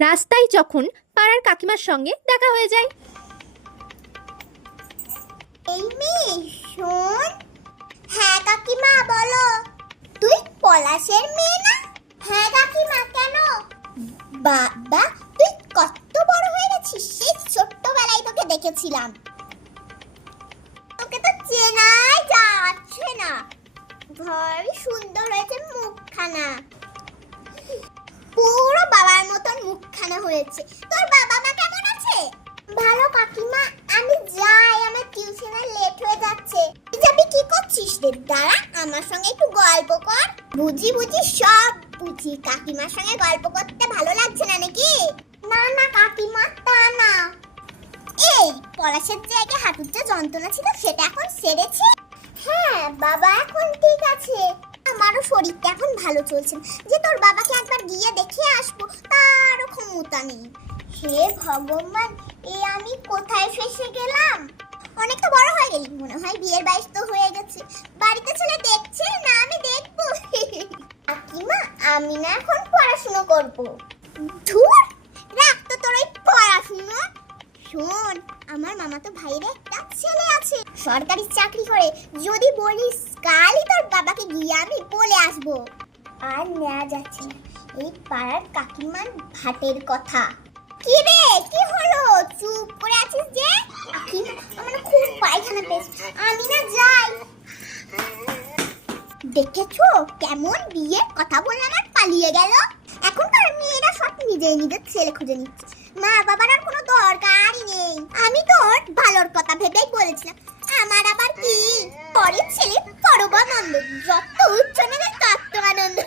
রাস্তায় যখন পাড়ার কাকিমার সঙ্গে দেখা হয়ে যায়। এই মেয়ে শোন। হ্যাঁ কাকিমা বলো। তুই পলাশের মেয়ে না? হ্যাঁ কাকিমা কেন? বাবা তুই কত বড় হয়ে গেছিস, সেই ছোট্টবেলায় তোকে দেখেছিলাম। তোকে তো চেনাই যাচ্ছে না। ভারী সুন্দর হয়েছে মুখখানা, পুরো বাবার মতন মুখখানা হয়েছে। তোর বাবা মা কেমন আছে? ভালো কাকিমা, আমি যাই, আমার টিউশনে লেট হয়ে যাচ্ছে। তুই যাবি কি করছিস রে? দাঁড়া, আমার সঙ্গে একটু গল্প কর। বুঝি সব বুঝি। কাকিমার সঙ্গে গল্প করতে ভালো লাগছে না নাকি? না না কাকিমা, তা না। এই পলাশের জায়গায় হাঁটুর যে যন্ত্রণা ছিল সেটা এখন সেরেছে? হ্যাঁ বাবা এখন ঠিক আছে। আমারও শরীরটা এখন ভালো চলছে, যে তোর বাবাকে একবার গিয়ে দেখে আসবো তারও ক্ষমতা নেই। হে ভগবান, এ আমি কোথায় ফেসে গেলাম? অনেক তো বড় হয়ে গেলি, মনে হয় বিয়ের বয়স তো হয়ে গেছে। বাড়িতে ছেলে দেখছে না, আমি দেখবো। কাকিমা আমি না এখন পড়াশোনা করব। ধুর, রাখ তো তোর এই পড়াশোনা। শোন, আমার মামাতো ভাইয়ের একটা ছেলে আছে, সরকারি চাকরি করে। যদি বলিস কালই তোর বাবাকে গিয়ে আমি বলে আসবো। আর নেওয়া যাচ্ছে না এই পাড়ার কাকিমার ভাতের কথা। কি রে, কি হলো? চুপ করে আছিস যে? আমার খুব পায়খানা পেয়েছে, আমি না যাই। দেখেছো কেমন বিয়ের কথা বললাম আর পালিয়ে গেল? এখনকার মেয়েরা সব নিজেই নিজের ছেলে খুঁজে নিচ্ছে, মা বাবার আর কোনো দরকারই নেই। আমি তোর ভালোর কথা ভেবেই বলেছিলাম। আমার আবার কি? পরের ছেলে পরমানন্দ, যত উচ্চ নেবে তত আনন্দ।